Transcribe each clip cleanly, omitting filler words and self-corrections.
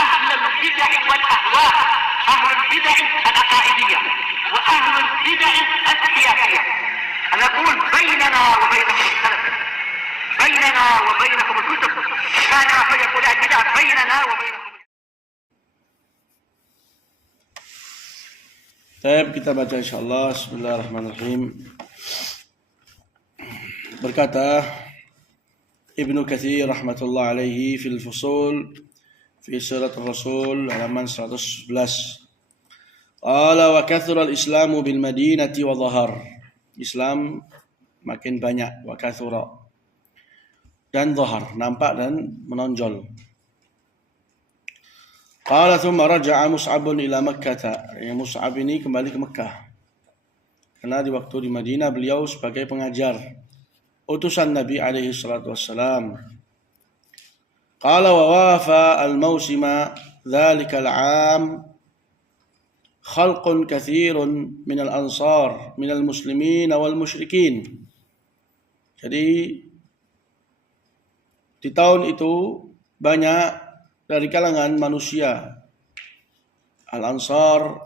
أهل البدع والأهواء، أهل البدع العقائدية وأهل البدع السياسية. أنا أقول بيننا وبينكم السلف، بيننا وبينكم الكتب، كان فيقول البدع بيننا وبينكم. Baik, kita baca insyaallah. Bismillahirrahmanirrahim. Berkata Ibnu Katsir rahmatullah alaihi fil fusul fi surat Rasul halaman 111. Qala wa kathura al-islamu bil madinati wa dhahar. Islam makin banyak, wa kathura, dan dhahar, nampak dan menonjol. Qala thumma raja'a Mus'abun ila Makkah. Yang Mus'ab ini kembali ke Mekah. Karena di waktu di Madinah beliau sebagai pengajar, utusan Nabi alaihi salatu wassalam. Qala wa wafa al-mawsima dhalika al-'am khalqun kathirun min al-ansar min al-muslimin wal musyrikin. Jadi di tahun itu banyak dari kalangan manusia, al-ansar,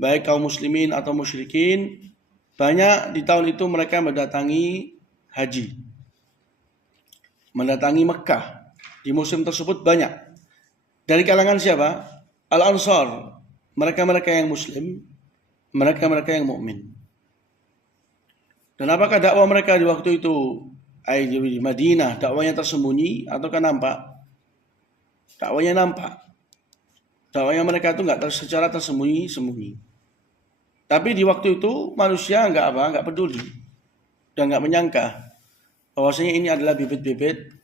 baik kaum muslimin atau musyrikin, banyak di tahun itu mereka mendatangi haji, mendatangi Mekah. Di musim tersebut banyak. Dari kalangan siapa? Al-ansar, mereka-mereka yang muslim, mereka-mereka yang mukmin. Dan apakah dakwah mereka di waktu itu, di Madinah, dakwahnya tersembunyi ataukah nampak? Dakwahnya nampak. Dakwahnya mereka itu nggak secara tersembunyi-sembunyi. Tapi di waktu itu manusia nggak peduli dan nggak menyangka bahwasanya ini adalah bibit-bibit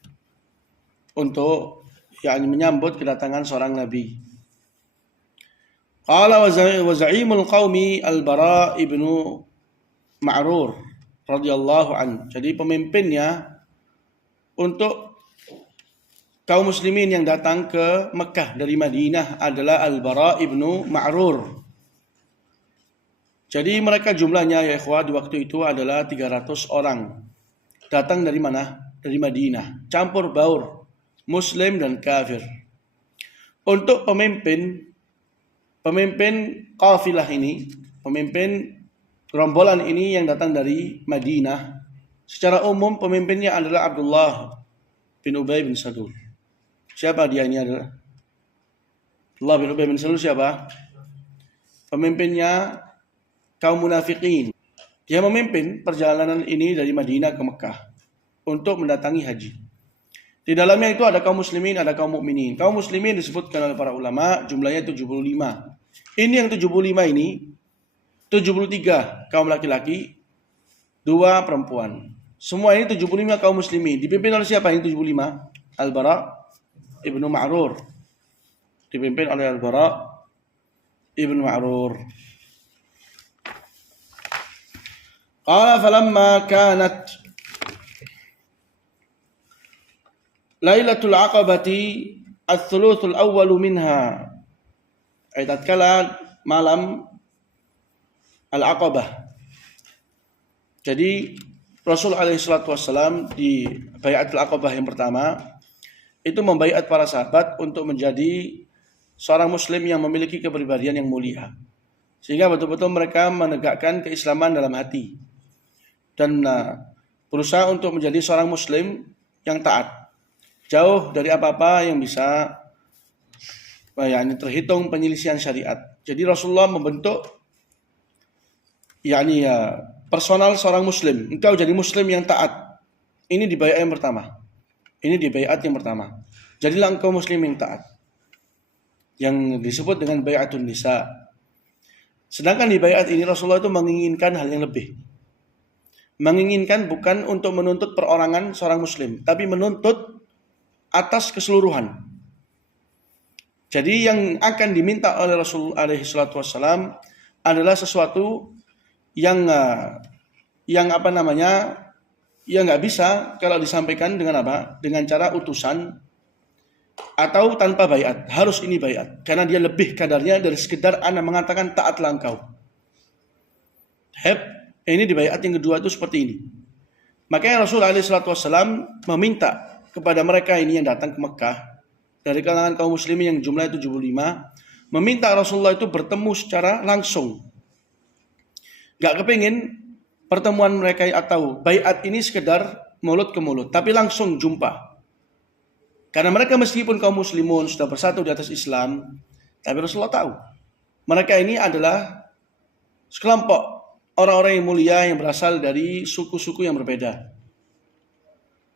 untuk menyambut kedatangan seorang nabi. Qala wa za'imul qaumi al-Bara ibnu Ma'rur radhiyallahu an. Jadi pemimpinnya untuk kaum muslimin yang datang ke Mekah dari Madinah adalah Al-Bara ibnu Ma'rur. Jadi mereka jumlahnya ya ikhwah di waktu itu adalah 300 orang. Datang dari mana? Dari Madinah. Campur baur muslim dan kafir. Untuk pemimpin kafilah ini, pemimpin gerombolan ini yang datang dari Madinah, secara umum pemimpinnya adalah Abdullah bin Ubay bin Salul. Siapa dia ini adalah? Abdullah bin Ubay bin Salul siapa? Pemimpinnya kaum munafikin. Dia memimpin perjalanan ini dari Madinah ke Mekah untuk mendatangi haji. Di dalamnya itu ada kaum muslimin, ada kaum mukminin. Kaum muslimin disebutkan oleh para ulama jumlahnya 75. Ini yang 75 ini 73 kaum laki-laki, 2 perempuan. Semua ini 75 kaum muslimin. Dipimpin oleh siapa ini 75? Al-Bara ibnu Ma'rur. Dipimpin oleh Al-Bara ibnu Ma'rur. Qala falamma kanat Lailatul Aqabati al-thuluthul awwalu minha. Tatkala malam Al-Aqabah. Jadi Rasul alaihi salatu wassalam di Bai'atul Aqabah yang pertama itu membaiat para sahabat untuk menjadi seorang muslim yang memiliki kepribadian yang mulia. Sehingga betul-betul mereka menegakkan keislaman dalam hati. Dan berusaha untuk menjadi seorang muslim yang taat. Jauh dari apa-apa yang bisa terhitung penyelisihan syariat. Jadi Rasulullah membentuk personal seorang muslim. Engkau jadi muslim yang taat. Ini di baiat yang pertama. Jadilah engkau muslim yang taat. Yang disebut dengan bai'atun nisa. Sedangkan di baiat ini Rasulullah itu menginginkan hal yang lebih. Menginginkan bukan untuk menuntut perorangan seorang muslim, tapi menuntut atas keseluruhan. Jadi yang akan diminta oleh Rasul alaihi salatu wassalam adalah sesuatu yang nggak bisa kalau disampaikan dengan apa? Dengan cara utusan atau tanpa baiat. Harus ini baiat karena dia lebih kadarnya dari sekedar ana mengatakan taatlah engkau. Ini di baiat yang kedua itu seperti ini. Makanya Rasul alaihi salatu wassalam meminta kepada mereka ini yang datang ke Mekah dari kalangan kaum muslimin yang jumlahnya 75 meminta Rasulullah itu bertemu secara langsung. Gak kepingin pertemuan mereka atau baiat ini sekedar mulut ke mulut, tapi langsung jumpa. Karena mereka meskipun kaum muslimun sudah bersatu di atas Islam, tapi Rasulullah tahu mereka ini adalah sekelompok orang-orang yang mulia yang berasal dari suku-suku yang berbeda.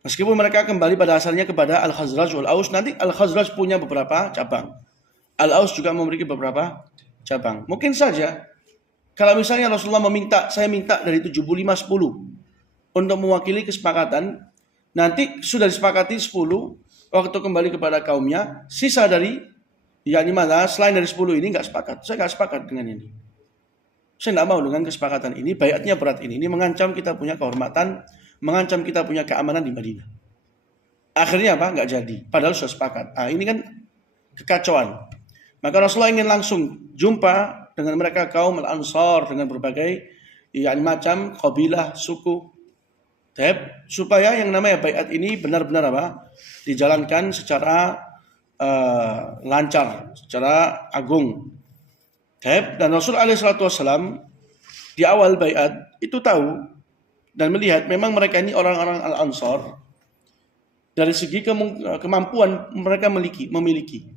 Meskipun mereka kembali pada asalnya kepada Al-Khazraj wal-Aus, nanti Al-Khazraj punya beberapa cabang. Al-Aus juga memiliki beberapa cabang. Mungkin saja kalau misalnya Rasulullah saya minta dari 75-10 untuk mewakili kesepakatan, nanti sudah disepakati 10, waktu kembali kepada kaumnya, sisa dari yakni mana selain dari 10 ini nggak sepakat. Saya nggak sepakat dengan ini. Saya nggak mau dengan kesepakatan ini, baiatnya berat ini mengancam kita punya kehormatan, mengancam kita punya keamanan di Madinah. Akhirnya apa? Nggak jadi. Padahal sudah sepakat. Ini kan kekacauan. Maka Rasulullah ingin langsung jumpa dengan mereka kaum Al-Ansar dengan berbagai macam kabilah, suku. Supaya yang namanya baiat ini benar-benar dijalankan secara lancar, secara agung. Dan Rasul alaihissalam di awal baiat itu tahu dan melihat memang mereka ini orang-orang Al-Ansar dari segi kemampuan mereka memiliki.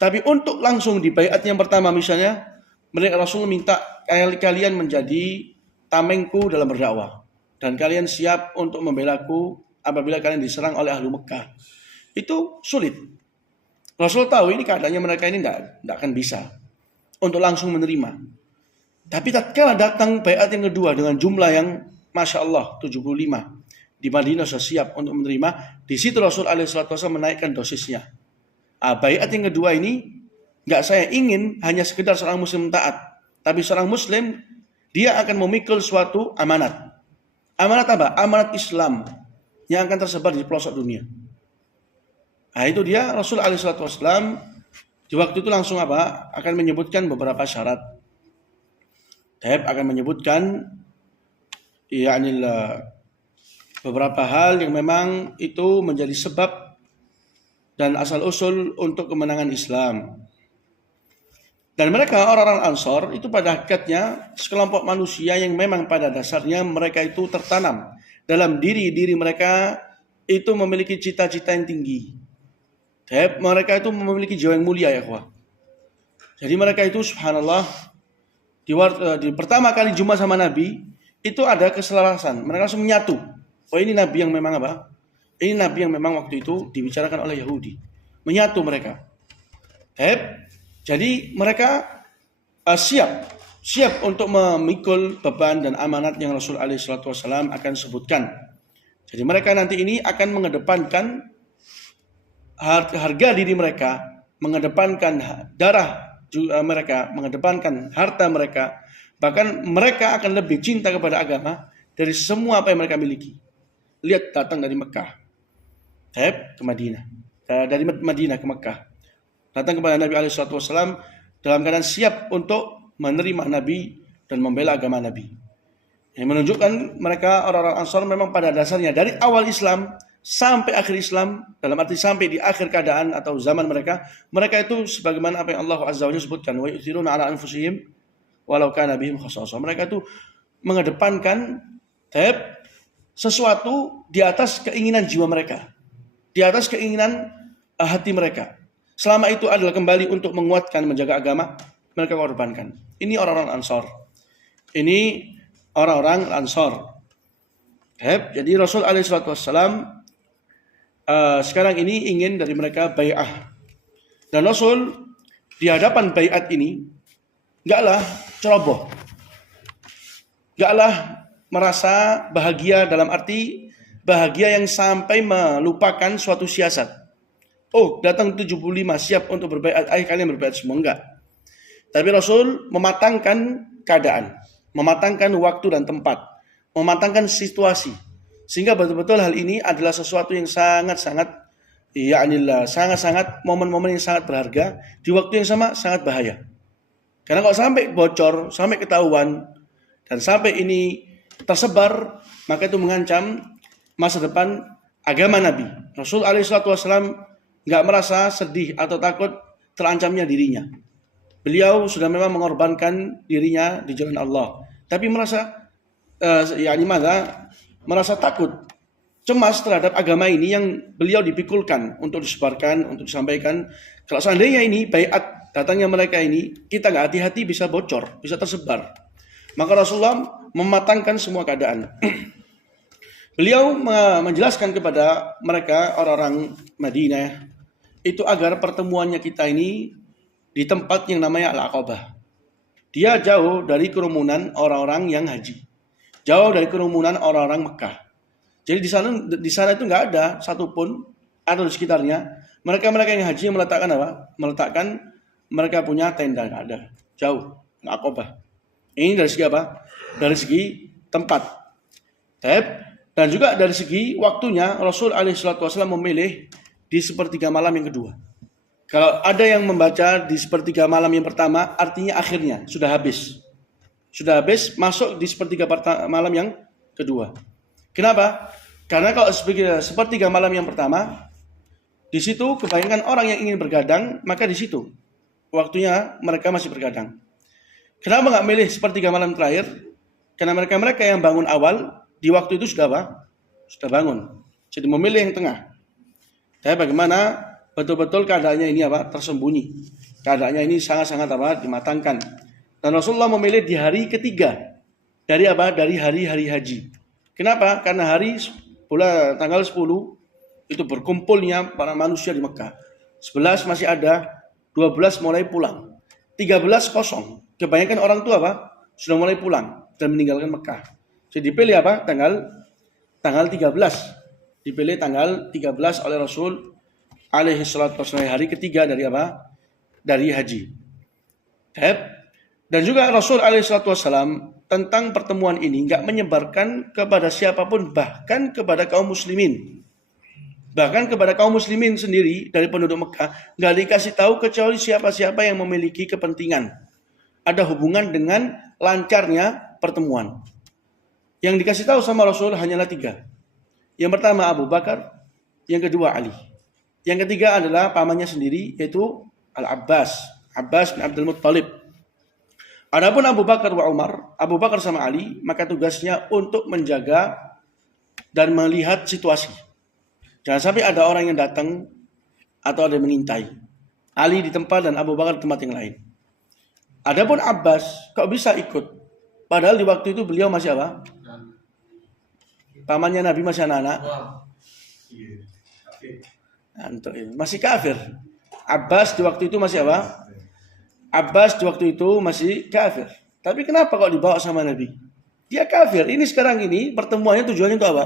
Tapi untuk langsung di baiat yang pertama misalnya, mereka Rasul minta kalian menjadi tamengku dalam berdakwah dan kalian siap untuk membelaku apabila kalian diserang oleh ahli Mekah. Itu sulit. Rasul tahu ini keadaannya mereka ini tidak akan bisa untuk langsung menerima. Tapi tatkala datang baiat yang kedua dengan jumlah yang Masya Allah 75 di Madinah sudah siap untuk menerima, di situ Rasul alaihissalam menaikkan dosisnya. Baiat yang kedua ini nggak saya ingin hanya sekedar seorang muslim taat, tapi seorang muslim dia akan memikul suatu amanat. Amanat apa? Amanat Islam yang akan tersebar di pelosok dunia. Itu dia Rasul alaihissalam di waktu itu langsung akan menyebutkan beberapa syarat. Akan menyebutkan beberapa hal yang memang itu menjadi sebab dan asal-usul untuk kemenangan Islam. Dan mereka orang-orang Ansor itu pada hakikatnya sekelompok manusia yang memang pada dasarnya mereka itu tertanam dalam diri mereka itu memiliki cita-cita yang tinggi. Mereka itu memiliki jiwa yang mulia ya kawan. Jadi mereka itu subhanallah di pertama kali jumpa sama Nabi itu ada keselarasan. Mereka langsung menyatu. Ini Nabi yang memang Ini Nabi yang memang waktu itu dibicarakan oleh Yahudi. Menyatu mereka. Jadi mereka siap untuk memikul beban dan amanat yang Rasul alaihissalam akan sebutkan. Jadi mereka nanti ini akan mengedepankan harga diri mereka, mengedepankan darah mereka, mengedepankan harta mereka. Bahkan mereka akan lebih cinta kepada agama dari semua apa yang mereka miliki. Lihat datang dari Mekah ke Madinah, dari Madinah ke Mekah, datang kepada Nabi alaihissalam dalam keadaan siap untuk menerima Nabi dan membela agama Nabi. Yang menunjukkan mereka orang-orang Ansar memang pada dasarnya dari awal Islam sampai akhir Islam, dalam arti sampai di akhir keadaan atau zaman mereka itu sebagaimana apa yang Allah Azza wa Jalla sebutkan, wa yu'thiruna ala anfusihim walau kana bihim khassasah. Mereka itu mengedepankan sesuatu di atas keinginan jiwa mereka, di atas keinginan hati mereka. Selama itu adalah kembali untuk menguatkan, menjaga agama, mereka korbankan. Ini orang-orang Ansar. Ini orang-orang Ansar. Jadi Rasul alaihissalam sekarang ini ingin dari mereka bai'ah. Dan Rasul di hadapan bai'at ini enggaklah ceroboh. Enggaklah merasa bahagia dalam arti bahagia yang sampai melupakan suatu siasat. Datang 75 siap untuk berbaiat, kalian berbaiat semua, enggak. Tapi Rasul mematangkan keadaan, mematangkan waktu dan tempat, mematangkan situasi. Sehingga betul-betul hal ini adalah sesuatu yang sangat-sangat momen-momen yang sangat berharga, di waktu yang sama sangat bahaya. Karena kalau sampai bocor, sampai ketahuan, dan sampai ini tersebar, maka itu mengancam masa depan agama Nabi. Rasul alaihissalam nggak merasa sedih atau takut terancamnya dirinya. Beliau sudah memang mengorbankan dirinya di jalan Allah, tapi merasa merasa takut, cemas terhadap agama ini yang beliau dipikulkan untuk disebarkan, untuk disampaikan. Kalau seandainya ini baiat datangnya mereka ini, kita nggak hati-hati bisa bocor, bisa tersebar. Maka Rasulullah mematangkan semua keadaan. Beliau menjelaskan kepada mereka orang-orang Madinah itu agar pertemuannya kita ini di tempat yang namanya Al-Aqabah. Dia jauh dari kerumunan orang-orang yang haji, jauh dari kerumunan orang-orang Mekah. Jadi di sana itu nggak ada satupun atau di sekitarnya mereka yang haji yang meletakkan apa? Meletakkan mereka punya tenda, nggak ada, jauh Al-Aqabah. Ini dari segi apa? Dari segi tempat. Dan juga dari segi waktunya, Rasul alaihissalam memilih di sepertiga malam yang kedua. Kalau ada yang membaca di sepertiga malam yang pertama, artinya akhirnya sudah habis. Sudah habis, masuk di sepertiga malam yang kedua. Kenapa? Karena kalau sepertiga malam yang pertama, di situ kebanyakan orang yang ingin bergadang, maka di situ waktunya mereka masih bergadang. Kenapa nggak milih sepertiga malam terakhir? Karena mereka yang bangun awal di waktu itu sudah apa? Sudah bangun. Jadi memilih yang tengah. Tapi bagaimana betul-betul keadaannya ini apa? Tersembunyi. Keadaannya ini sangat-sangat apa? Dimatangkan. Dan Rasulullah memilih di hari ketiga dari apa? Dari hari-hari haji. Kenapa? Karena tanggal 10 itu berkumpulnya para manusia di Mekah. 11 masih ada, 12 mulai pulang. 13 kosong. Kebanyakan orang tua apa? Sudah mulai pulang dan meninggalkan Mekah. Jadi dipilih apa? Tanggal 13. Dipilih tanggal 13 oleh Rasul alaihi salatu wasallam, hari ketiga dari apa? Dari haji. Dan juga Rasul alaihi salatu wasallam tentang pertemuan ini enggak menyebarkan kepada siapapun, bahkan kepada kaum muslimin. Bahkan kepada kaum muslimin sendiri dari penduduk Mekah enggak dikasih tahu kecuali siapa-siapa yang memiliki kepentingan ada hubungan dengan lancarnya pertemuan. Yang dikasih tahu sama Rasul hanyalah 3. Yang pertama Abu Bakar, yang kedua Ali. Yang ketiga adalah pamannya sendiri, yaitu Al-Abbas, Abbas bin Abdul Muttalib. Adapun Abu Bakar wa Umar, Abu Bakar sama Ali, maka tugasnya untuk menjaga dan melihat situasi. Jangan sampai ada orang yang datang atau ada yang mengintai. Ali di tempat dan Abu Bakar di tempat yang lain. Adapun Abbas, kok bisa ikut? Padahal di waktu itu beliau masih apa? Pamannya Nabi masih anak-anak. Masih kafir. Abbas di waktu itu masih apa? Abbas di waktu itu masih kafir. Tapi kenapa kok dibawa sama Nabi? Dia kafir. Ini sekarang ini pertemuannya tujuannya untuk apa?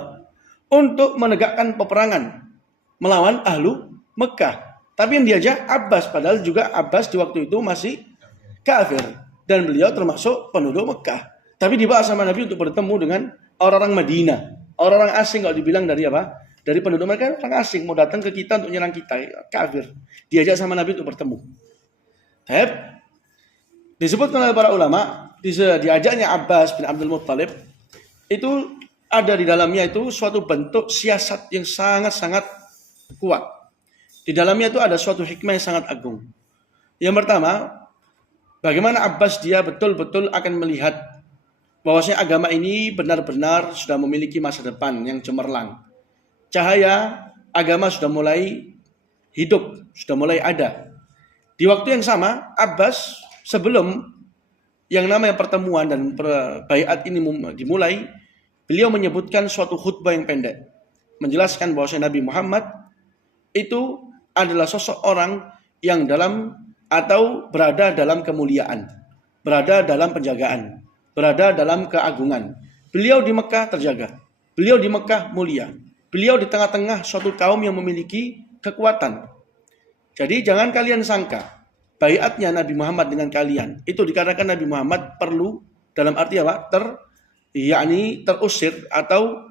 Untuk menegakkan peperangan melawan ahlu Mekah. Tapi yang diajak Abbas, padahal juga Abbas di waktu itu masih kafir dan beliau termasuk penduduk Mekah. Tapi dibawa sama Nabi untuk bertemu dengan orang-orang Madinah, orang-orang asing. Kalau dibilang dari apa? Dari penduduk mereka, orang asing mau datang ke kita untuk nyerang kita, kafir. Diajak sama Nabi untuk bertemu. Disebutkan oleh para ulama, diajaknya Abbas bin Abdul Muttalib itu ada di dalamnya itu suatu bentuk siasat yang sangat-sangat kuat. Di dalamnya itu ada suatu hikmah yang sangat agung. Yang pertama, bagaimana Abbas dia betul-betul akan melihat bahwasanya agama ini benar-benar sudah memiliki masa depan yang cemerlang. Cahaya agama sudah mulai hidup, sudah mulai ada. Di waktu yang sama, Abbas sebelum yang namanya pertemuan dan baiat ini dimulai, beliau menyebutkan suatu khutbah yang pendek, menjelaskan bahwasanya Nabi Muhammad itu adalah sosok orang yang berada dalam kemuliaan, berada dalam penjagaan, berada dalam keagungan. Beliau di Mekah terjaga, beliau di Mekah mulia, beliau di tengah-tengah suatu kaum yang memiliki kekuatan. Jadi jangan kalian sangka baiatnya Nabi Muhammad dengan kalian itu dikarenakan Nabi Muhammad perlu dalam arti apa? Terusir atau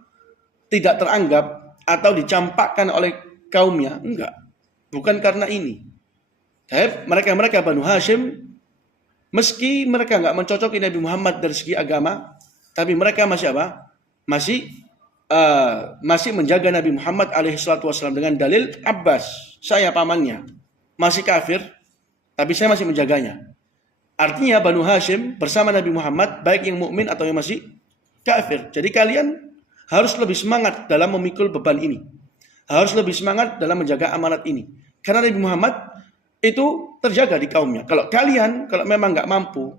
tidak teranggap atau dicampakkan oleh kaumnya. Enggak, bukan karena ini. Mereka Banu Hashim, meski mereka enggak mencocoki Nabi Muhammad dari segi agama, tapi mereka masih apa? Masih masih menjaga Nabi Muhammad alaihissalam dengan dalil Abbas, saya pamannya, masih kafir, tapi saya masih menjaganya. Artinya Banu Hashim bersama Nabi Muhammad, baik yang mukmin atau yang masih kafir. Jadi kalian harus lebih semangat dalam memikul beban ini. Harus lebih semangat dalam menjaga amanat ini. Karena Nabi Muhammad itu terjaga di kaumnya. Kalau memang nggak mampu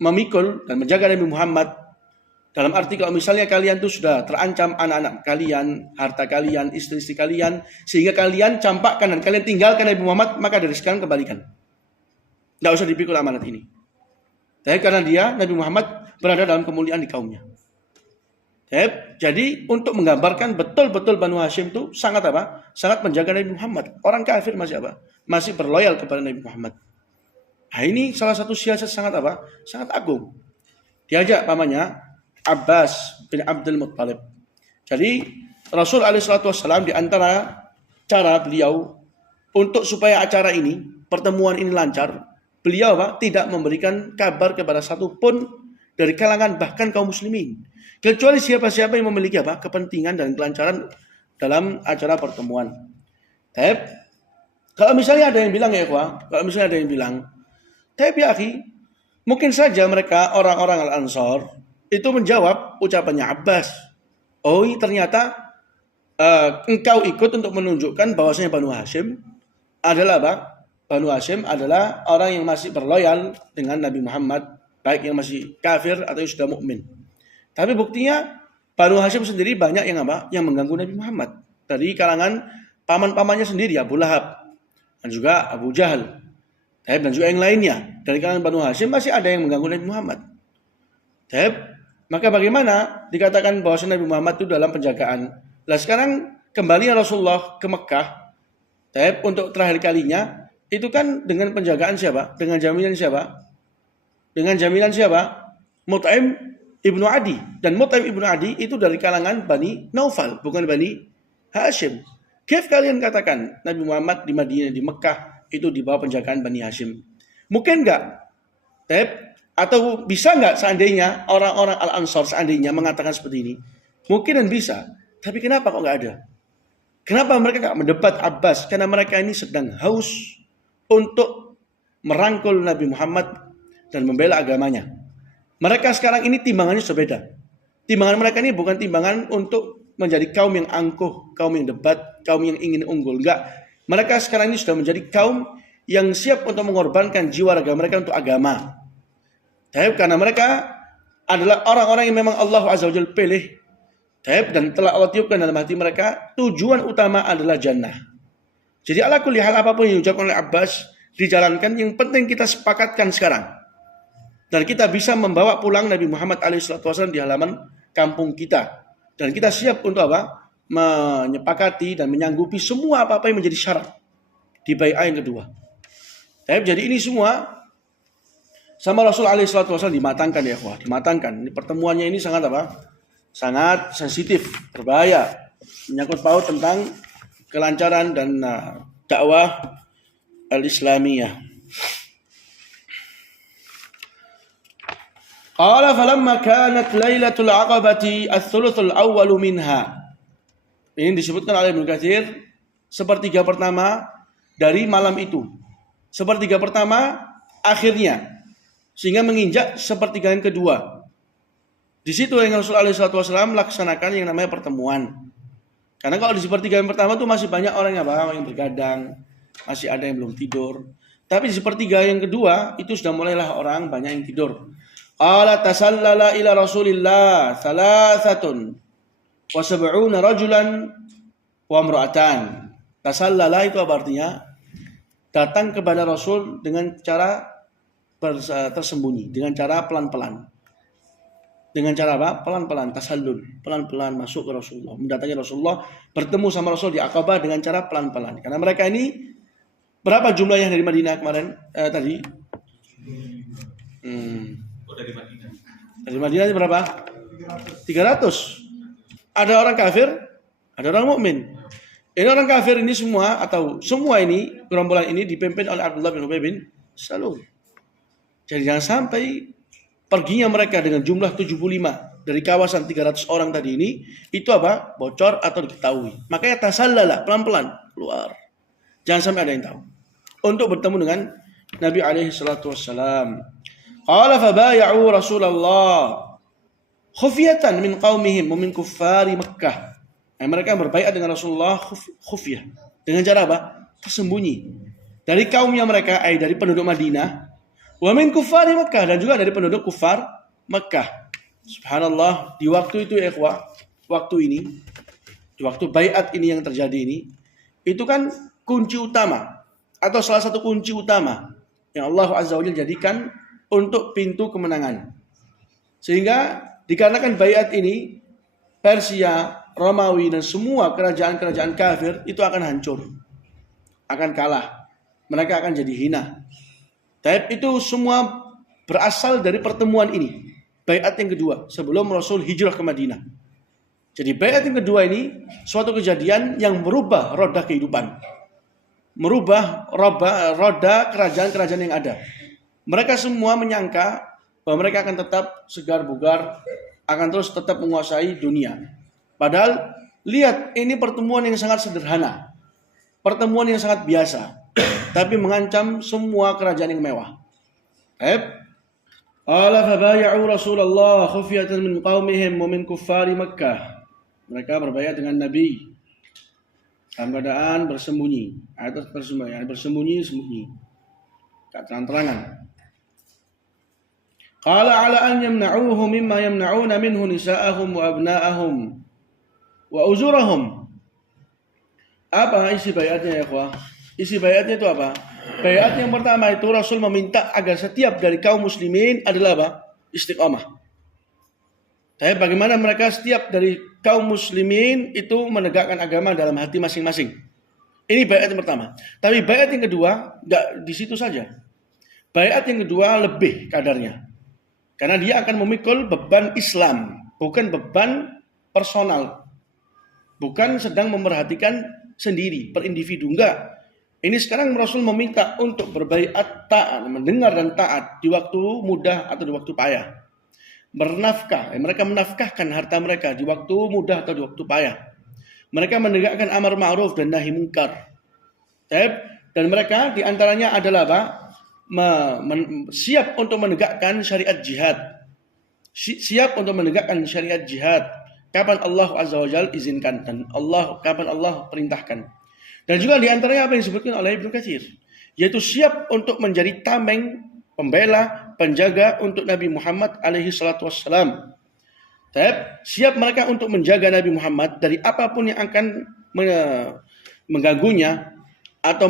memikul dan menjaga Nabi Muhammad, dalam arti kalau misalnya kalian tuh sudah terancam anak-anak kalian, harta kalian, istri-istri kalian, sehingga kalian campakkan dan kalian tinggalkan Nabi Muhammad, maka dari sekarang kembalikan. Tidak usah dipikul amanat ini. Tapi karena Nabi Muhammad berada dalam kemuliaan di kaumnya. Jadi untuk menggambarkan betul-betul Banu Hashim itu sangat sangat menjaga Nabi Muhammad. Orang kafir masih berloyal kepada Nabi Muhammad. Nah, ini salah satu siasat sangat sangat agung. Diajak pamannya Abbas bin Abdul Muttalib. Jadi Rasul alaihissalam di antara cara beliau untuk supaya acara ini, pertemuan ini lancar, beliau tidak memberikan kabar kepada satupun dari kalangan bahkan kaum muslimin, kecuali siapa-siapa yang memiliki kepentingan dan kelancaran dalam acara pertemuan. Kalau misalnya ada yang bilang tapi ya akhi, mungkin saja mereka orang-orang Al-Ansar itu menjawab ucapannya Abbas. Oh, ternyata engkau ikut untuk menunjukkan bahwasanya Banu Hashim adalah orang yang masih berloyal dengan Nabi Muhammad, baik yang masih kafir atau yang sudah mukmin. Tapi buktinya Banu Hashim sendiri banyak yang mengganggu Nabi Muhammad. Dari kalangan paman-pamannya sendiri, Abu Lahab dan juga Abu Jahal. Dan juga yang lainnya dari kalangan Banu Hashim masih ada yang mengganggu Nabi Muhammad. Maka bagaimana dikatakan bahwa Nabi Muhammad itu dalam penjagaan? Nah sekarang kembali Rasulullah ke Mekah, untuk terakhir kalinya, itu kan dengan penjagaan siapa? Dengan jaminan siapa? Mut'im ibnu Adi. Dan Mut'im ibnu Adi itu dari kalangan Bani Naufal, bukan Bani Hashim. Kif kalian katakan Nabi Muhammad di Madinah, di Mekah, itu di bawah penjagaan Bani Hashim? Mungkin enggak? Atau bisa enggak seandainya orang-orang Al-Ansar seandainya mengatakan seperti ini? Mungkin dan bisa. Tapi kenapa kok enggak ada? Kenapa mereka enggak mendebat Abbas? Karena mereka ini sedang haus untuk merangkul Nabi Muhammad dan membela agamanya. Mereka sekarang ini timbangannya sudah beda. Timbangan mereka ini bukan timbangan untuk menjadi kaum yang angkuh, kaum yang debat, kaum yang ingin unggul. Enggak. Mereka sekarang ini sudah menjadi kaum yang siap untuk mengorbankan jiwa raga mereka untuk agama. Karena mereka adalah orang-orang yang memang Allah Azza wa Jalla pilih. Dan telah Allah tiupkan dalam hati mereka, tujuan utama adalah jannah. Jadi ala kulli hal apapun yang diucapkan oleh Abbas dijalankan, yang penting kita sepakatkan sekarang. Dan kita bisa membawa pulang Nabi Muhammad alaihissalam di halaman kampung kita. Dan kita siap untuk menyepakati dan menyanggupi semua apa-apa yang menjadi syarat di bai'ah yang kedua. Jadi ini semua sama Rasul alaihissalam dimatangkan ya ikhwah, dimatangkan. Ini pertemuannya ini sangat sangat sensitif, berbahaya, menyangkut paut tentang kelancaran dan dakwah al-Islamiyah. Qala falamma kanat lailatul aqabati ats-tsulutsul awwalu minha. Ini disebutkan oleh Ibnu Katsir sepertiga pertama dari malam itu. Sepertiga pertama akhirnya, sehingga menginjak sepertiga yang kedua. Di situ yang Rasulullah SAW laksanakan yang namanya pertemuan. Karena kalau di sepertiga yang pertama itu masih banyak orang yang bergadang, masih ada yang belum tidur. Tapi di sepertiga yang kedua itu sudah mulailah orang banyak yang tidur. Qala tasallala ila Rasulillah thalathatun wa sab'una rajulan wa imra'atan. Tasallala itu apa artinya? Datang kepada Rasul dengan cara tersembunyi, dengan cara pelan-pelan. Dengan cara apa? Pelan-pelan, tasallul, pelan-pelan masuk ke Rasulullah, mendatangi Rasulullah, bertemu sama Rasul di Aqabah dengan cara pelan-pelan. Karena mereka ini berapa jumlahnya dari Madinah kemarin tadi? Dari Madinah. Dari Madinah itu berapa? 300. Ada orang kafir, ada orang mukmin. Ini orang kafir ini semua atau semua ini gerombolan ini dipimpin oleh Abdullah bin Ubay bin Salul. Jadi jangan sampai perginya mereka dengan jumlah 75 dari kawasan 300 orang tadi ini, itu apa? Bocor atau diketahui. Makanya tasallala, pelan-pelan keluar. Jangan sampai ada yang tahu. Untuk bertemu dengan Nabi alaihi salatu wassalam. Qala fabaya'u Rasulullah khufyatan min qaumihim wa min kuffari Makkah. Mereka berbaiat dengan Rasulullah khufyah. Dengan cara apa? Tersembunyi. Dari kaumnya mereka, dari penduduk Madinah, wa min kuffari Makkah, dan juga dari penduduk kufar Makkah. Subhanallah, di waktu itu ikhwah, di waktu baiat ini yang terjadi ini, itu kan kunci utama atau salah satu kunci utama yang Allah Azza wa Jalla jadikan untuk pintu kemenangan. Sehingga dikarenakan baiat ini, Persia, Romawi dan semua kerajaan-kerajaan kafir itu akan hancur, akan kalah, mereka akan jadi hina. Tapi itu semua berasal dari pertemuan ini, baiat yang kedua sebelum Rasul hijrah ke Madinah. Jadi baiat yang kedua ini suatu kejadian yang merubah roda kehidupan, merubah roda kerajaan-kerajaan yang ada. Mereka semua menyangka bahwa mereka akan tetap segar bugar, akan terus tetap menguasai dunia. Padahal lihat, ini pertemuan yang sangat sederhana, pertemuan yang sangat biasa, tapi mengancam semua kerajaan yang mewah. Qala fabaya'u Rasulullah khufyatan min qaumihim wa min kuffari Makkah. Mereka berbaiat dengan Nabi dalam keadaan bersembunyi, bersembunyi, terang-terangan. Qala ala an yamna'uhu mimma yamna'una minhu nisa'ahum wa abna'ahum wa uzurahum. Apa isi baiatnya ya ikhwah? Isi baiatnya itu apa? Baiat yang pertama itu Rasul meminta agar setiap dari kaum muslimin adalah apa? Istiqamah. Tapi bagaimana mereka setiap dari kaum muslimin itu menegakkan agama dalam hati masing-masing. Ini baiat yang pertama. Tapi baiat yang kedua enggak di situ saja. Baiat yang kedua lebih kadarnya. Karena dia akan memikul beban Islam, bukan beban personal. Bukan sedang memerhatikan sendiri, per individu, enggak. Ini sekarang Rasul meminta untuk berbaiat taat, mendengar dan taat di waktu mudah atau di waktu payah. Bernafkah, mereka menafkahkan harta mereka di waktu mudah atau di waktu payah. Mereka menegakkan amar ma'ruf dan nahi munkar. Dan mereka diantaranya adalah apa? Siap untuk menegakkan syariat jihad. Siap untuk menegakkan syariat jihad. Kapan Allah Azza wa Jalla izinkan dan kapan Allah perintahkan. Dan juga diantaranya apa yang disebutkan oleh Ibnu Katsir, yaitu siap untuk menjadi tameng, pembela, penjaga untuk Nabi Muhammad alaihi salatu wassalam. Siap mereka untuk menjaga Nabi Muhammad dari apapun yang akan mengganggunya atau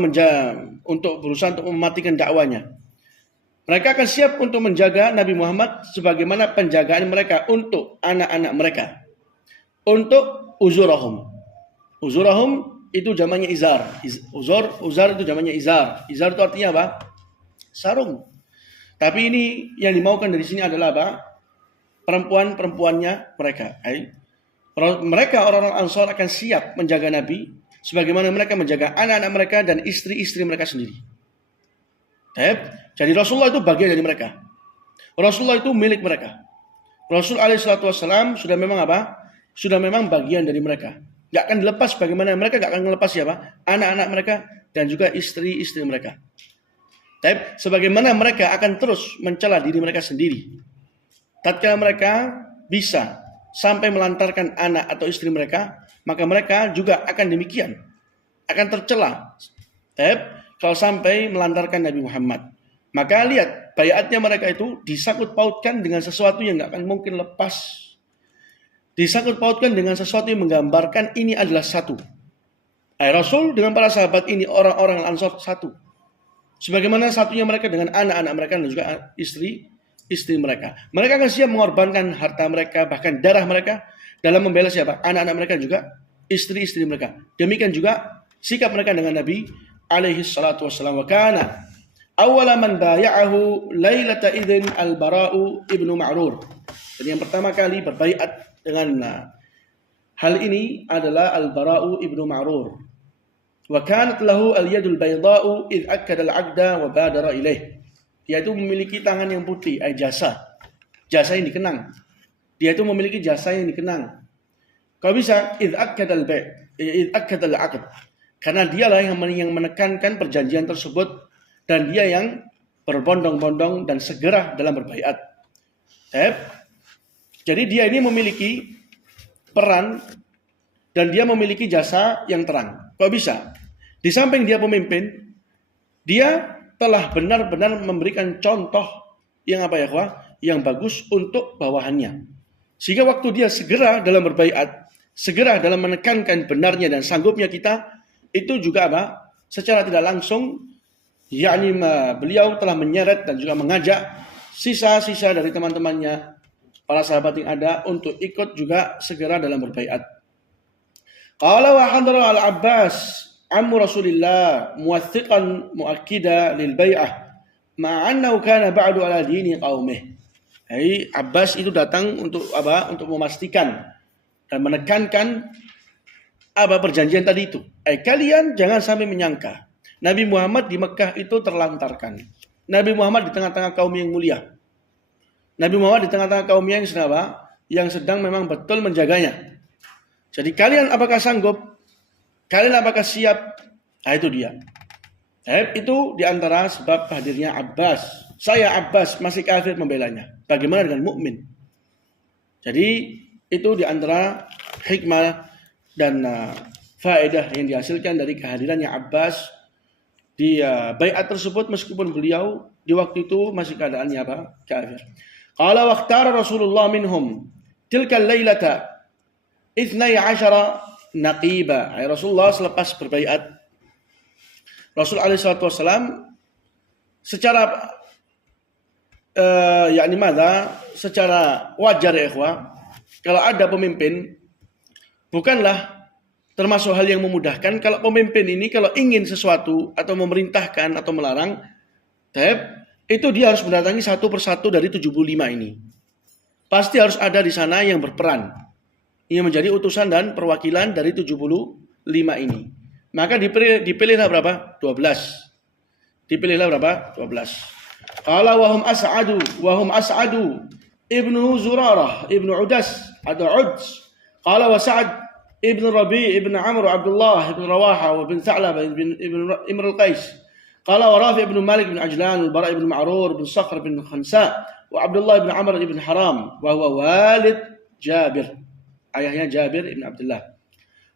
untuk berusaha untuk mematikan dakwanya. Mereka akan siap untuk menjaga Nabi Muhammad sebagaimana penjagaan mereka untuk anak-anak mereka. Untuk uzurahum. Uzurahum itu jamannya izar. Uzar itu jamannya izar. Izar itu artinya apa? Sarung. Tapi ini yang dimaukan dari sini adalah apa? Perempuan-perempuannya mereka. Mereka orang-orang Ansar akan siap menjaga Nabi sebagaimana mereka menjaga anak-anak mereka dan istri-istri mereka sendiri. Jadi Rasulullah itu bagian dari mereka. Rasulullah itu milik mereka. Rasul alaihissalatu wassalam sudah memang apa? Sudah memang bagian dari mereka. Gak akan dilepas bagaimana mereka gak akan melepas siapa? Anak-anak mereka dan juga istri-istri mereka. Sebagaimana mereka akan terus mencela diri mereka sendiri. Tatkala mereka bisa sampai melantarkan anak atau istri mereka, maka mereka juga akan demikian. Akan tercela. Kalau sampai melantarkan Nabi Muhammad. Maka lihat, baiatnya mereka itu disangkut pautkan dengan sesuatu yang gak akan mungkin lepas. Disangkut pautkan dengan sesuatu yang menggambarkan ini adalah satu. Rasul dengan para sahabat ini orang-orang Ansar satu. Sebagaimana satunya mereka dengan anak-anak mereka dan juga istri mereka. Mereka akan siap mengorbankan harta mereka, bahkan darah mereka dalam membela siapa? Anak-anak mereka juga istri-istri mereka. Demikian juga sikap mereka dengan Nabi alaihi salatu wassalam. Wa kana awwala man baya'ahu lailata idzin al-Bara'u ibnu Ma'rur. Jadi yang pertama kali berbaiat dengan hal ini adalah Al-Bara'u ibnu Ma'rur. Wa kanat lahu al-yadul bayda'u idh akkada al-'aqda wa badara ilaih. Dia itu memiliki tangan yang putih, jasa. Jasa yang dikenang. Dia itu memiliki jasa yang dikenang. Kalau bisa id akkadal aqd. Karena dialah yang menekankan perjanjian tersebut dan dia yang berbondong-bondong dan segera dalam berbaiat. Jadi dia ini memiliki peran dan dia memiliki jasa yang terang. Kok bisa? Di samping dia pemimpin, dia telah benar-benar memberikan contoh yang yang bagus untuk bawahannya. Sehingga waktu dia segera dalam berbaiat, segera dalam menekankan benarnya dan sanggupnya kita, itu juga secara tidak langsung, yakni beliau telah menyeret dan juga mengajak sisa-sisa dari teman-temannya, para sahabat yang ada, untuk ikut juga segera dalam berbaiat. Qala wa hadara al-Abbas ammu Rasulillah muwathiqan muakkida lil bai'ah ma'annahu kana ba'du ala dini qaumih. Abbas itu datang untuk untuk memastikan dan menekankan perjanjian tadi itu. Kalian jangan sampai menyangka Nabi Muhammad di Mekah itu terlantarkan. Nabi Muhammad di tengah-tengah kaum yang mulia. Nabi Muhammad di tengah-tengah kaum yang sedang memang betul menjaganya. Jadi kalian apakah sanggup? Kalian apakah siap? Itu dia. Itu diantara sebab hadirnya Abbas. Saya Abbas masih kafir membelanya. Bagaimana dengan mukmin? Jadi itu diantara hikmah dan faedah yang dihasilkan dari kehadirannya Abbas di baiat tersebut, meskipun beliau di waktu itu masih keadaannya kafir. Qala waqtara Rasulullah minhum tilka al-lailata 12 naqiba. Rasulullah selepas berbaiat, Rasul alaihi salatu wasallam secara secara wajar ya ikhwah, kalau ada pemimpin bukanlah termasuk hal yang memudahkan kalau pemimpin ini kalau ingin sesuatu atau memerintahkan atau melarang, itu dia harus mendatangi satu persatu dari 75 ini. Pasti harus ada di sana yang berperan, yang menjadi utusan dan perwakilan dari 75 ini. Maka dipilihlah berapa? 12. Dipilihlah berapa? 12. Qala wahum as'adu ibnu Zurarah ibnu Udas atau Uds. Qala wa Sa'ad ibn Rabi' ibn Amr Abdullah ibn Rawaha wa bin Tha'laba ibn Imr al-Qais. Qala wa Rafi' ibn Malik ibn Ajlan al-Bara' ibn Ma'rur ibn Sakhr ibn Khansa wa Abdullah ibn Amr ibn Haram wa huwa walid Jabir. Ayahnya Jabir ibn Abdullah.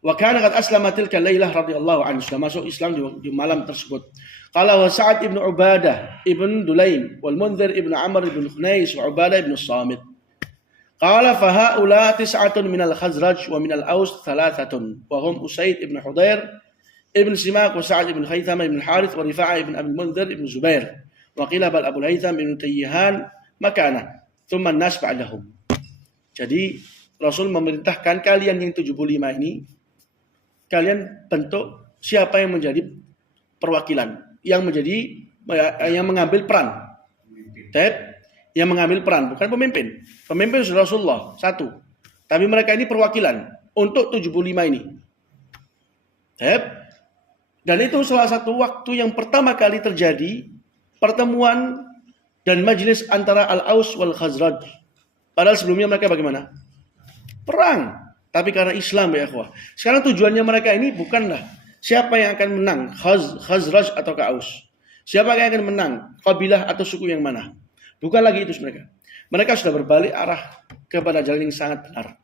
Wa kana qad aslama tilka lailah radhiyallahu anhu. Sudah masuk Islam di malam tersebut. Qala wa Sa'ad ibn Ubadah ibn Dulaim wal Munzir ibn Amr ibn Khunais wa Ubadah ibn Samit. Qala fa haula tis'atun minal Khazraj wa minal Aus thalathatun wa hum Usayd ibn Hudair ibn Simak wa Sa'ad ibn Haytham ibn Harith wa Rifa'ah ibn Abi Munzir ibn Zubair wa qila bal Abu Haytham ibn Tayyihan makana thumma an-nas ba'dahum. Jadi Rasul memerintahkan kalian yang 75 ini, kalian bentuk siapa yang menjadi perwakilan, yang mengambil peran. Yang mengambil peran, bukan pemimpin. Pemimpin sudah Rasulullah, satu. Tapi mereka ini perwakilan untuk 75 ini. Dan itu salah satu waktu yang pertama kali terjadi pertemuan dan majelis antara Al-Aus wal Khazraj. Padahal sebelumnya mereka bagaimana? Perang. Tapi karena Islam ya ikhwah. Sekarang tujuannya mereka ini bukanlah siapa yang akan menang, Khazraj atau Aus. Siapa yang akan menang, kabilah atau suku yang mana. Bukan lagi itu mereka. Mereka sudah berbalik arah kepada jalan yang sangat benar.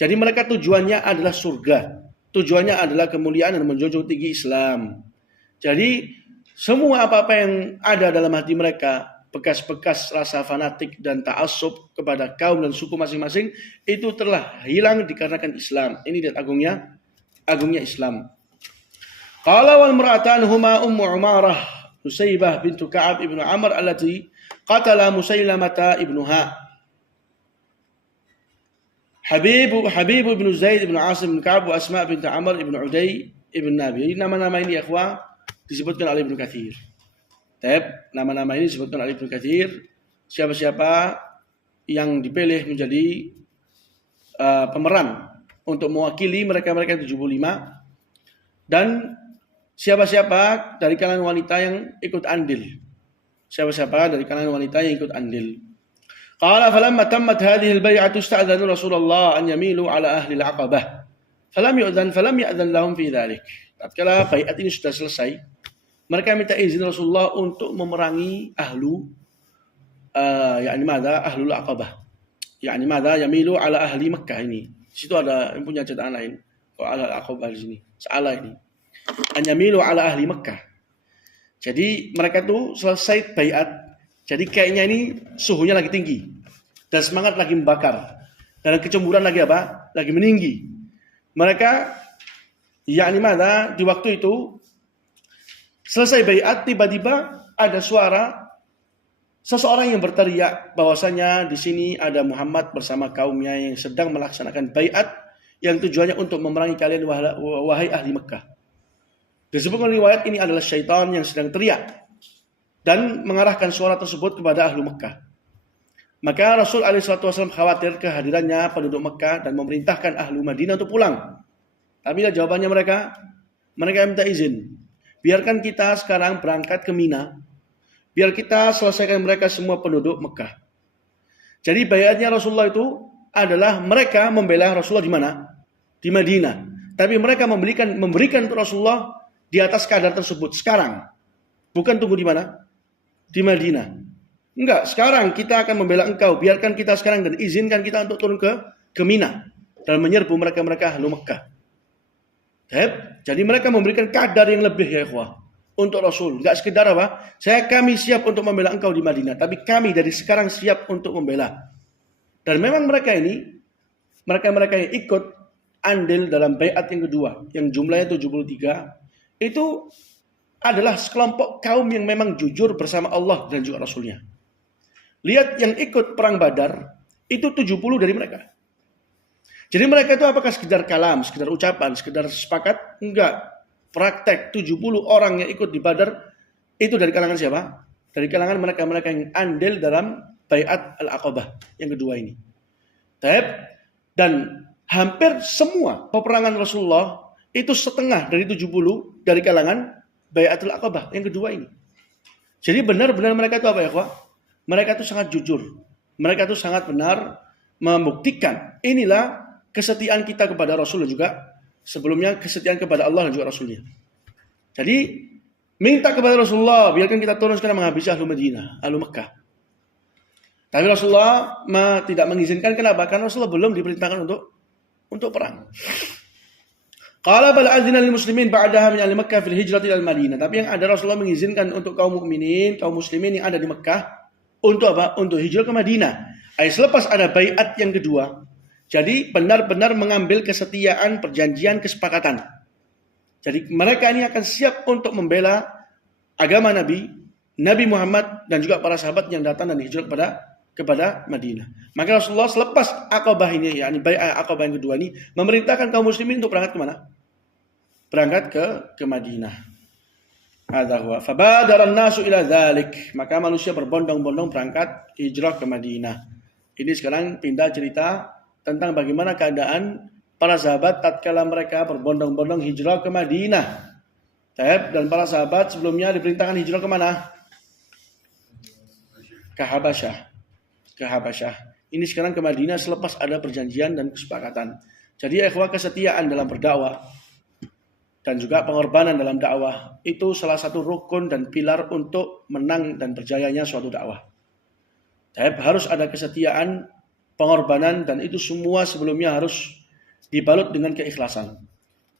Jadi mereka tujuannya adalah surga. Tujuannya adalah kemuliaan dan menjunjung tinggi Islam. Jadi semua apa-apa yang ada dalam hati mereka, bekas-bekas rasa fanatik dan ta'assub kepada kaum dan suku masing-masing, itu telah hilang dikarenakan Islam. Ini lihat agungnya Islam. Qala wal mar'atan huma ummu Umarah Nusaybah bintu Ka'ab ibnu Amr allati qatala Musailamata ibnuha. Habib ibn Zaid ibn Asim ibn Ka'ab wa Asma bintu Amr ibn Uday ibn Nabi. Nama-nama ini ya ikhwah disebutkan oleh Ibnu Katsir. Nama-nama ini disebutkan oleh Ibnu Katsir. Siapa-siapa yang dipilih menjadi pemeran untuk mewakili mereka-mereka 75, dan siapa-siapa dari kalangan wanita yang ikut andil. Siapa-siapa dari kalangan wanita yang ikut andil. Qala falamma tammat hadhihi al-bay'atu ista'dhanu Rasulullah an yamilu ala ahli al-Aqabah. Falam ya'dhan lahum fi dhalik. Tatkala baiat ini sudah selesai, mereka minta izin Rasulullah untuk memerangi ahlul Aqabah. Yani madza yamilu ala ahli Makkah ini. Di situ ada yang punya cetakan lain. Kalau ala Aqabah di sini. Salah ini. An yamilu ala ahli Makkah. Jadi mereka tuh selesai baiat. Jadi kayaknya ini suhunya lagi tinggi dan semangat lagi membakar dan kecemburuan lagi apa? Lagi meninggi. Mereka di waktu itu selesai baiat, tiba-tiba ada suara seseorang yang berteriak bahwasanya di sini ada Muhammad bersama kaumnya yang sedang melaksanakan baiat yang tujuannya untuk memerangi kalian wahai ahli Mekah. Disebutkan riwayat ini adalah syaitan yang sedang teriak dan mengarahkan suara tersebut kepada ahli Mekah. Maka Rasul SAW khawatir kehadirannya penduduk Mekah dan memerintahkan ahli Madinah untuk pulang. Tapi jawabannya mereka minta izin. Biarkan kita sekarang berangkat ke Mina. Biar kita selesaikan mereka semua penduduk Mekah. Jadi baiatnya Rasulullah itu adalah mereka membela Rasulullah di mana? Di Madinah. Tapi mereka memberikan untuk Rasulullah di atas kadar tersebut sekarang. Bukan tunggu di mana? Di Madinah. Enggak, sekarang kita akan membela engkau. Biarkan kita sekarang dan izinkan kita untuk turun ke Mina dan menyerbu mereka ahlu Mekah. Jadi mereka memberikan kadar yang lebih ya ikhwah untuk Rasul. Enggak sekedar apa? Kami siap untuk membela engkau di Madinah, tapi kami dari sekarang siap untuk membela. Dan memang mereka yang ikut andil dalam baiat yang kedua, yang jumlahnya 73, itu adalah sekelompok kaum yang memang jujur bersama Allah dan juga Rasulnya. Lihat yang ikut perang Badar, itu 70 dari mereka. Jadi mereka itu apakah sekedar kalam, sekedar ucapan, sekedar sepakat? Enggak. Praktek 70 orang yang ikut di Badar, itu dari kalangan siapa? Dari kalangan mereka-mereka yang andil dalam baiat al-Aqabah yang kedua ini. Dan hampir semua peperangan Rasulullah itu setengah dari 70 dari kalangan baiatul Aqabah yang kedua ini. Jadi benar-benar mereka itu apa ya, Pak? Mereka itu sangat jujur. Mereka itu sangat benar membuktikan inilah kesetiaan kita kepada Rasul dan juga sebelumnya kesetiaan kepada Allah dan juga Rasulnya. Jadi minta kepada Rasulullah biarkan kita turun sekarang menghabisi ahlu Madinah, ahlu Mekah. Tapi Rasulullah tidak mengizinkan. Kenapa? Karena Rasulullah belum diperintahkan untuk perang. Qala bal adzina lil muslimin ba'daha min ahli Makkah fil hijrati ila Madinah. Tapi yang ada Rasulullah mengizinkan untuk kaum mukminin, kaum muslimin yang ada di Mekah untuk apa? Untuk hijrah ke Madinah. Selepas ada baiat yang kedua. Jadi benar-benar mengambil kesetiaan, perjanjian, kesepakatan. Jadi mereka ini akan siap untuk membela agama Nabi Muhammad dan juga para sahabat yang datang dan hijrah kepada Madinah. Maka Rasulullah selepas Aqabah ini, yakni baiat Aqabah yang kedua ini, memerintahkan kaum muslimin untuk berangkat ke mana? Berangkat ke Madinah. Hadza huwa fabadaran nasu ila dzalik. Maka manusia berbondong-bondong berangkat hijrah ke Madinah. Ini sekarang pindah cerita tentang bagaimana keadaan para sahabat tatkala mereka berbondong-bondong hijrah ke Madinah. Dan para sahabat sebelumnya diperintahkan hijrah ke mana? Ke Habasyah. Ini sekarang ke Madinah selepas ada perjanjian dan kesepakatan. Jadi ikhwah, kesetiaan dalam berdakwah dan juga pengorbanan dalam dakwah itu salah satu rukun dan pilar untuk menang dan berjayanya suatu dakwah. Harus ada kesetiaan, pengorbanan, dan itu semua sebelumnya harus dibalut dengan keikhlasan.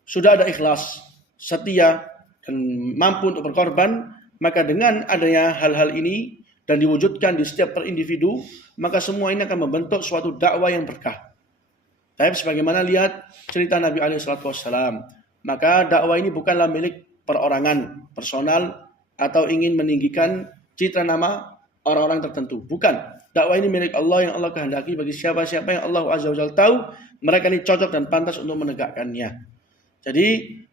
Sudah ada ikhlas, setia, dan mampu untuk berkorban, maka dengan adanya hal-hal ini dan diwujudkan di setiap per individu, maka semua ini akan membentuk suatu dakwah yang berkah. Tapi sebagaimana lihat cerita Nabi SAW, maka dakwah ini bukanlah milik perorangan, personal, atau ingin meninggikan citra nama orang-orang tertentu. Bukan. Dakwah ini milik Allah yang Allah kehendaki bagi siapa-siapa yang Allah Azza wa Jalla tahu mereka ini cocok dan pantas untuk menegakkannya. Jadi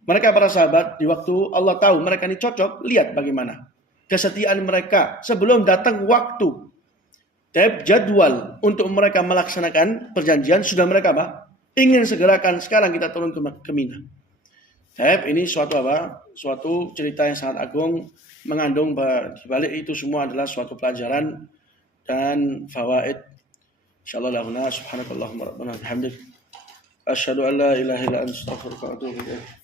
mereka para sahabat di waktu Allah tahu mereka ini cocok, lihat bagaimana kesetiaan mereka sebelum datang waktu. Jadwal untuk mereka melaksanakan perjanjian sudah mereka ingin segerakan, sekarang kita turun ke Mina. Ini suatu cerita yang sangat agung, mengandung di balik itu semua adalah suatu pelajaran dan fawaid Insyaallah la huna subhanakallahumma rabbana bihamdik asyhadu an la ilaha illa anta astaghfiruka wa atubu ilaik.